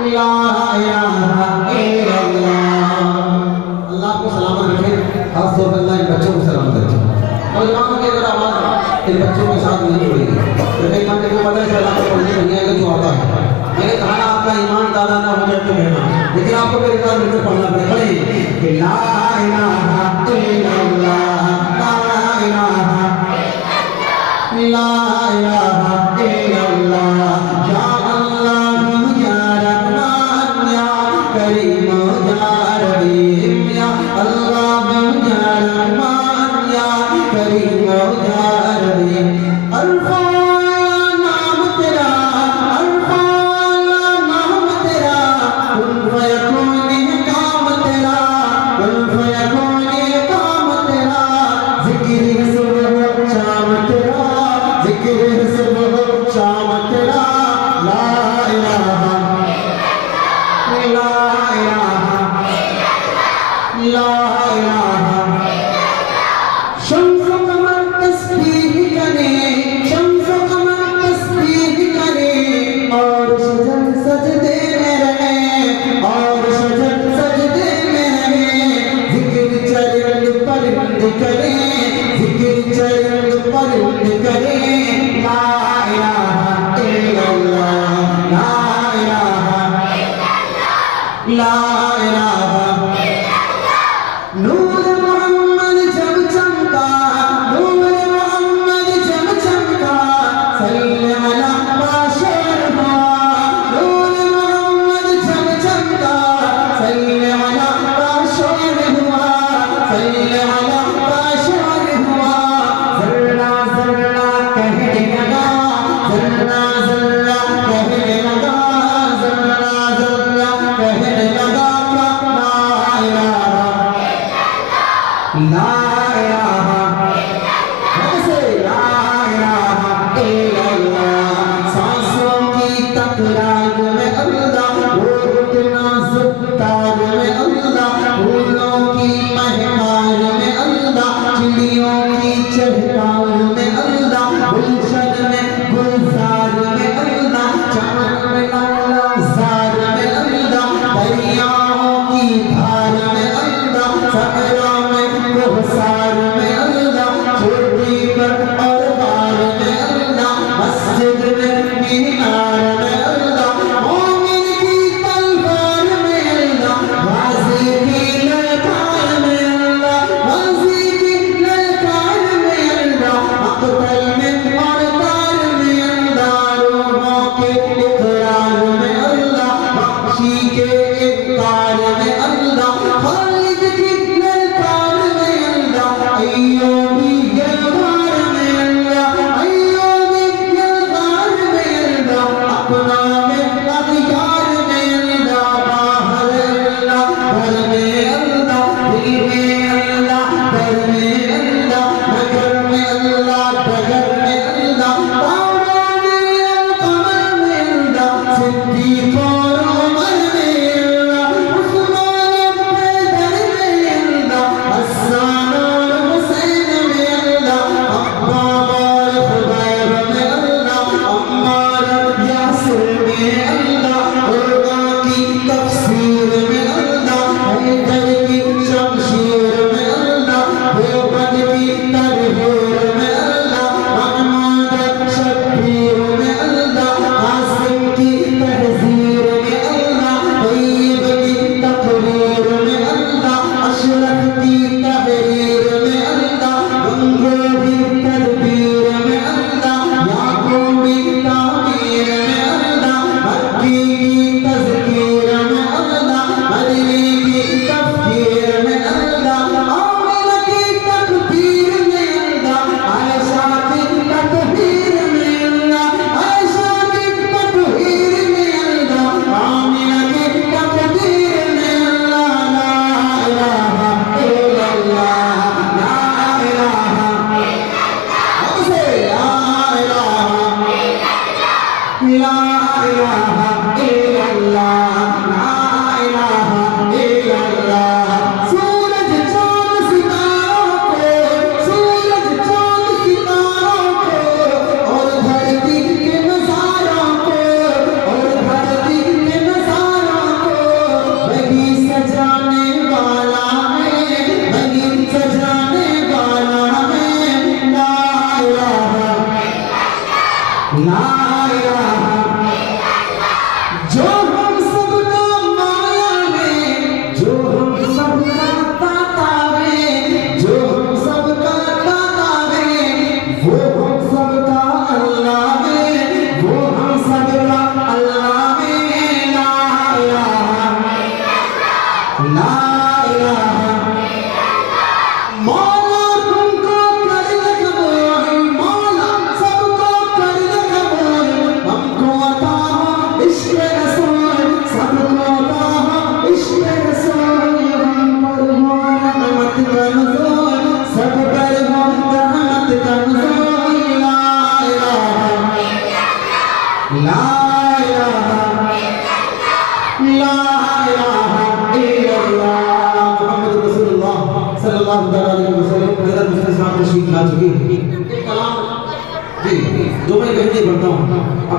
ला इलाहा इल्लल्लाह। अल्लाह को सलामत रखे, खास तौर पर अल्लाह इन बच्चों को सलामत रखे। नौजवानों की अगर आवाज़ इन बच्चों के साथ नहीं जुड़ेगी तो कई बार को पता है सलाम को पढ़ने नहीं आएगा जो आता है। मैंने कहा ना आपका ईमान ताज़ा ना हो जाए तो कहना, लेकिन आपको मेरे साथ मिलकर पढ़ना पड़ेगा। कि ला इलाहा इल्लल्लाह, ला इलाहा इल्लल्लाह, या अल्लाह या रहमान या करीम या रहीम, या अल्लाह या रहमान या करीम या रहीम। अल्फा नाम तेरा, अल्फा नाम तेरा, कुन फयकून काम तेरा, कुन फयकून काम तेरा, जिक्र सुबह शाम तेरा, जिक्र सुबह शाम तेरा। ला इलाहा ला इलाहा ला इलाहा। शम्स कमर तस्बीह करे, शम्स कमर तस्बीह करे, और शजर सजदे में रहे, और शजर सजदे में रहे। जिक्र चरिंद परिंद करे, जिक्र चरिंद परिंद करे। ला इलाहा इल्लल्लाह, ला इलाहा ला इलाहा। नूर मोहम्मद जब चमका, नूर मोहम्मद जब चमका, सल्ले अला बाशर हुआ। नूर मोहम्मद जब चमका, सल्ले अला बाशर हुआ, सल्ले अला बाशर हुआ। जर्रा जर्रा कहने लगा, जर्रा जर्रा कहने लगा, जर्रा जर्रा कहने लगा। ला इलाहा ऐसे ला इलाहा इल्लल्लाह। सांसों की तकरार में अल्लाह, रोट नाज़ुक तार में अल्लाह, फूलों की महकार में अल्लाह, चिड़ियों की चहकार में अल्लाह, गुलशन में गुलजार में अल्लाह, चमन में अल्लाह, जार में अल्लाह, दरियाओं की धार में अल्लाह, सहरा में गुलजार में अल्लाह, छोटी पर और बार में अल्लाह, मस्जिद में मीनार में अल्लाह, मोमिन की तलवार में अल्लाह, गाजी की ललकार में अल्लाह, गाजी की ललकार में अल्लाह, मक़तल में और तार में अल्लाह, रूहों के इक़रार में अल्लाह, बख्शी के इक़रार में अल्लाह, खालिद की ललकार में अल्लाह, अय्यूबी गलबार में अल्लाह, अय्यूबी गलबार में अल्लाह, अपना में अख़ियार में अल्लाह, बाहर अल्लाह, घर में अल्लाह, दिल में अल्लाह, घर में अल्लाह, नगर में अल्लाह, डगर में अल्लाह, तारा में कमर में अल्लाह, सिद्दीक़ और उमर में अल्लाह, उस्मान हैदर में अल्लाह, हसन और हुसैन में अल्लाह, अब्बास और खुबैब में अल्लाह, अम्मार यासिर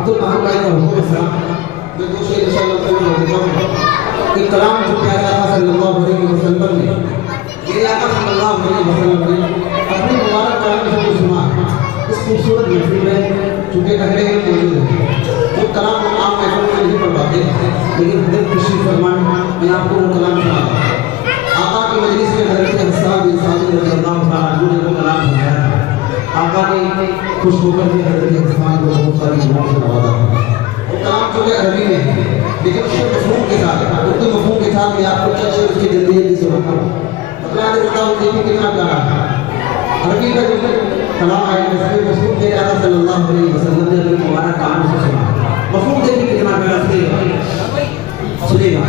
अब्दुल महमूद भाई का हुक्म सलाम मैं दो शेर इंशाअल्लाह तआला देता हूं कि कलाम जो प्यारे आका सल्लल्लाहु अलैहि वसल्लम ने मेरे आका सल्लल्लाहु अलैहि वसल्लम ने अपने मुबारक कलाम से सुना इस खूबसूरत महफिल में चूंकि अहले इल्म मौजूद है वो कलाम आम महफिल में नहीं पढ़ पाते लेकिन हजरत खुशी फरमान मैं आपको वो कलाम सुना आका की मजलिस में हजरत हसन बिन साबित रज़ियल्लाहु तआला अन्हु ने वो कलाम सुनाया आका ने खुश होकर के हजरत हसन को बहुत सारी दुआओं से नवाजा वो कलाम जो है अरबी में है लेकिन उसके मफ़हूम के साथ उर्दू मफ़हूम के साथ मैं आपको चंद शेर उसकी जल्दी जल्दी सुनाता हूँ मतलब आज बताऊँ देखिए कितना प्यारा है अरबी का जो कलाम है उसमें मफ़हूम मेरे आका सल्लल्लाहु अलैहि वसल्लम ने अपने मुबारक कानों से सुना मफ़हूम देखिए कितना प्यारा सुनिएगा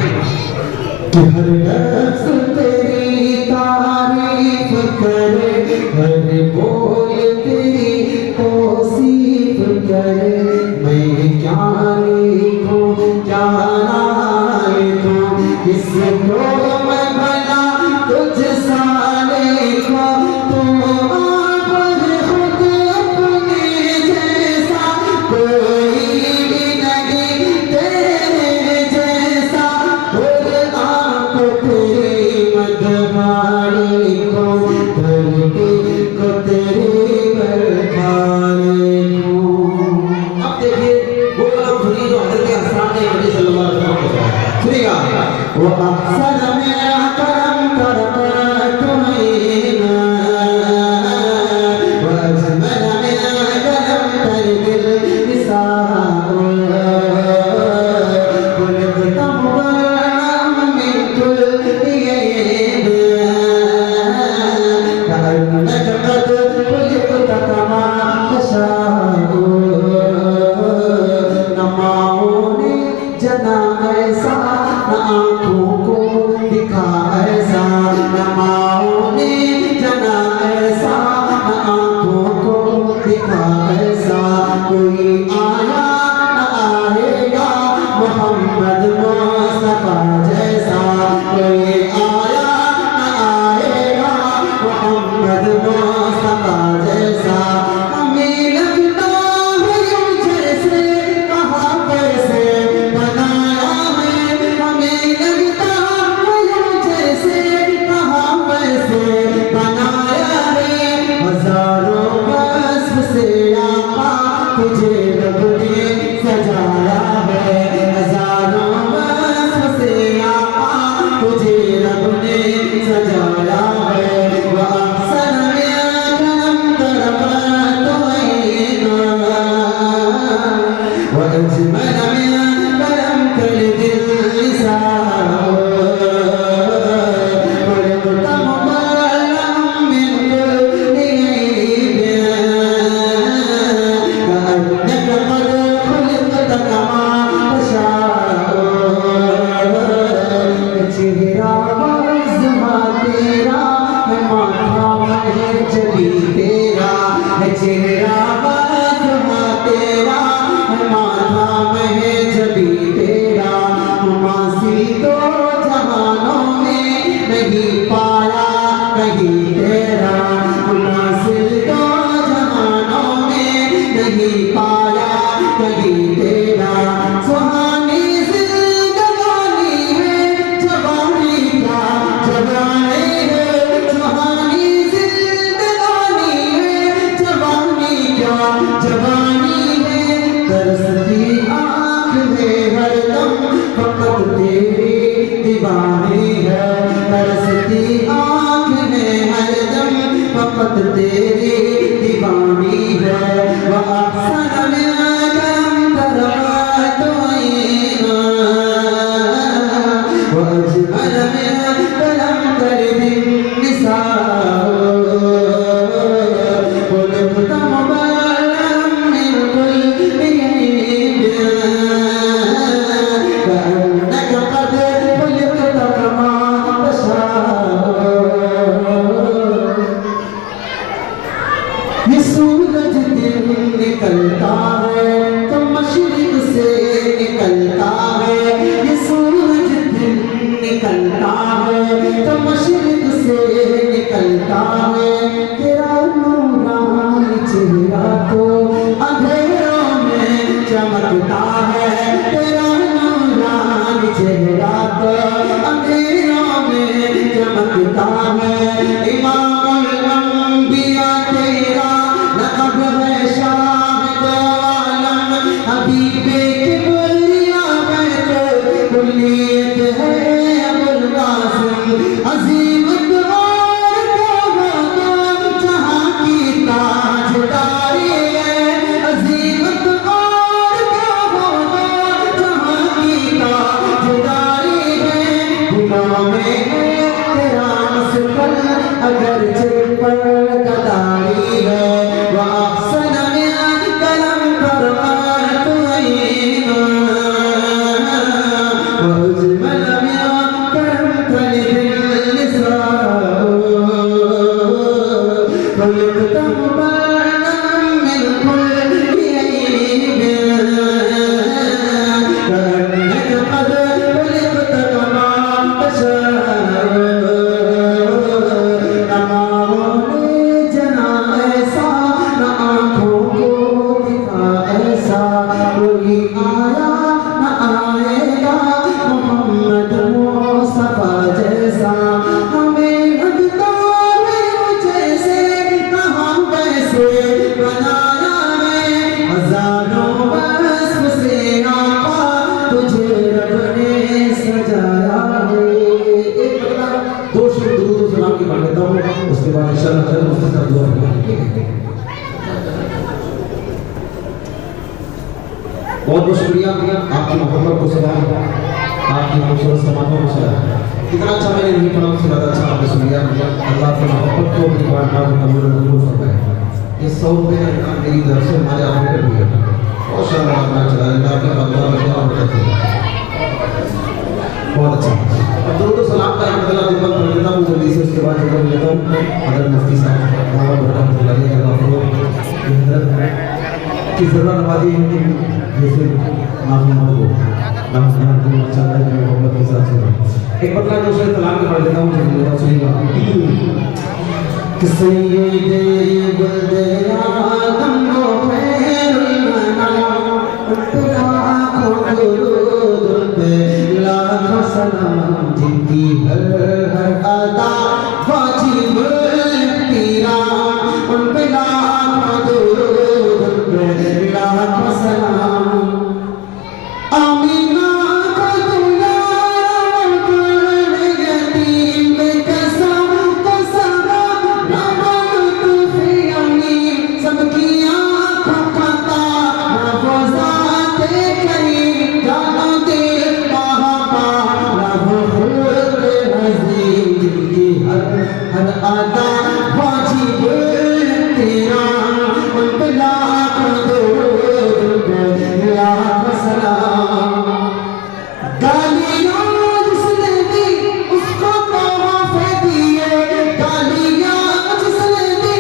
कि हर नफ्स तेरी तारीफ करे हर बोल तेरी तौसीफ करे मैं क्या लिखूं क्या ना लिखूं किसको मैं भला तुझ सा लिखूं तू आप खुद अपने जैसा कोई भी नहीं तेरे जैसा को तेरी मदवारी को धरती को तेरी बरखाने को। अब देखिए वो कलम सुनिए जो हज़रत हसन ने नबी सल्लल्लाहु अलैहि वसल्लम को सुनिएगा वो अहसन मेरा करम करम तुम्हें वो अजमल मेरा करम कर दिल निसाओ जना ऐसा न आँखों को दिखा ऐसा नमाओ ने जना ऐसा न आँखों को दिखा ऐसा कोई आया न आएगा मोहम्मद मुस्तफा जैसा कोई आया न आएगा मोहम्मद मुस्तफा जैसा हमें लगता है यूं जैसे कहाँ कैसे तुझे रब ने सजाया है हजारों वस्फ से आका तुझे रब ने सजाया है व अहसन मेरा करम करम तुम्हें व अजमल मेरा करम कर दिल निसाओ चेहरा बाज़मा तेरा माथा में चेहरा तो अंधेरों में चमकता है इमामुल अंबिया तेरा लक़ब है शाहिद आलम हबीबे किबरिया में तो कुल्लियत है अबुल कासिम अज़ीम इक़बाल को जहाँ की ताजदारी है अज़ीम इक़बाल को जहाँ की ताजदारी है गुनाह में तेरा मस्कल अगर चिर पर कदारी है वअहसन में करम फरमात अईना वअजमल में करम तलिल निसाओ खलक़त मुबारकम मिन कुल्लि अईब कअन्नक क़द खलक़त कमा तशाअ जना ऐसा न आँखों को दिखा ऐसा कोई आया न आएगा मोहम्मद मुस्तफा जैसा हमें लगता है जैसे कहाँ कैसे बनाया है हजारों वस्फ से आका तुझे रब ने सजाया है एक दो शेर दुरूद सलाम की पढ़ लेता हूँ उसके बाद इंशाअल्लाह खैर मुफ्ती दुआ करेंगे बहुत बहुत शुक्रिया आपकी मोहब्बत को सलाम आपकी खूबसूरत समातों को सलाम इतना अच्छा मैंने नहीं पढ़ा उससे ज़्यादा अच्छा आपने सुन लिया अल्लाह की मोहब्बत को अपनी बारगाह में कबूल फरमाए ये 100 रुपये का मेरी तरफ से हमारे आपने कर दिया बहुत शानदार अपना चला आपके बारगाह में क्या करते हैं बहुत अच्छा अब दुरूद सलाम का एक बदला दिन पढ़ लेता हूँ जल्दी से उसके बाद जब लेता हूँ अगर मुफ्ती साहब बहुत बड़ा बुलाइए अगर आपको की ज़रूरत नवाजी जैसे मालूम हो रमज़ान को अच्छा है कि मोहब्बत के साथ सुनो एक बदला जो शेर कलाम के पढ़ लेता हूँ जल्दी लेता सुनिएगा कि सैयदे गुलदया तंगो खैरुल अनाम उठा को दुरूद पे लाखों सलाम जिनकी हर हर अदा वाजिब तेरा उन पे लाखों दुरूद पे लाखों सलाम आमीना का दुलारा कुल यतीम कसम कसरा रबत फी अमीन सबकी आँखों का तारा वज़ाते करीम जानो दे पापा रब खुद हज़ीम जिनकी हर हर अदा वाजिब तेरा उन पे लाखों दुरूद पे लाखों सलाम गालियाँ जिसने दी उसको तोहफे दिए गालियाँ जिसने दी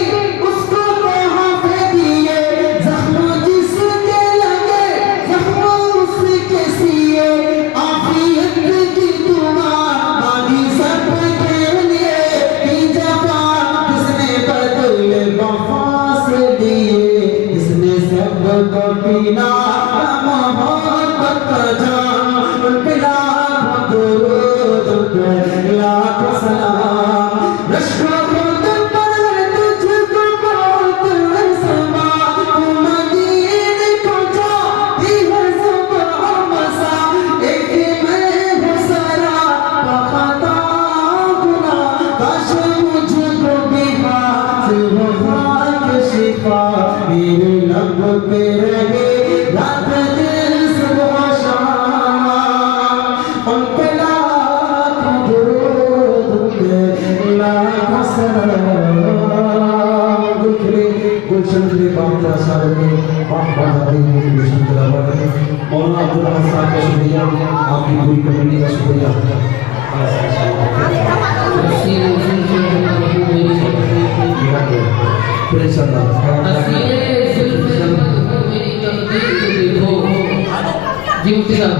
उसको तोहफे दिए ज़ख्म जिसके लगे ज़ख्म उसके सिए आफियत की दुआ मांगी सबके लिए की जवाब जिसने बदले वफा से दिए जिसने सबको पीना मोहब्बत का जाम उन पे लाखों दुरूद पे लाखों सलाम रश्क खुद पर तुझको बहुत है समा तू मदीने को जाती है सुबह मसा एक मैं हूँ सरा बखता गुनाह काश मुझको भी हासिल हो खाक शिफा मेरे लब पे रहे रात दिन सुबह शाम उन पे लाखों दुरूद पे लाखों सलाम गुलखिले गुलशन के बात सारे में बात बढ़ाते हैं गुलशन के बारे में मौलाना अब्दुल रहमान साहब का शुक्रिया आपकी पूरी कमेटी का शुक्रिया फिर इंशाअल्लाह जी मुफ्ती साहब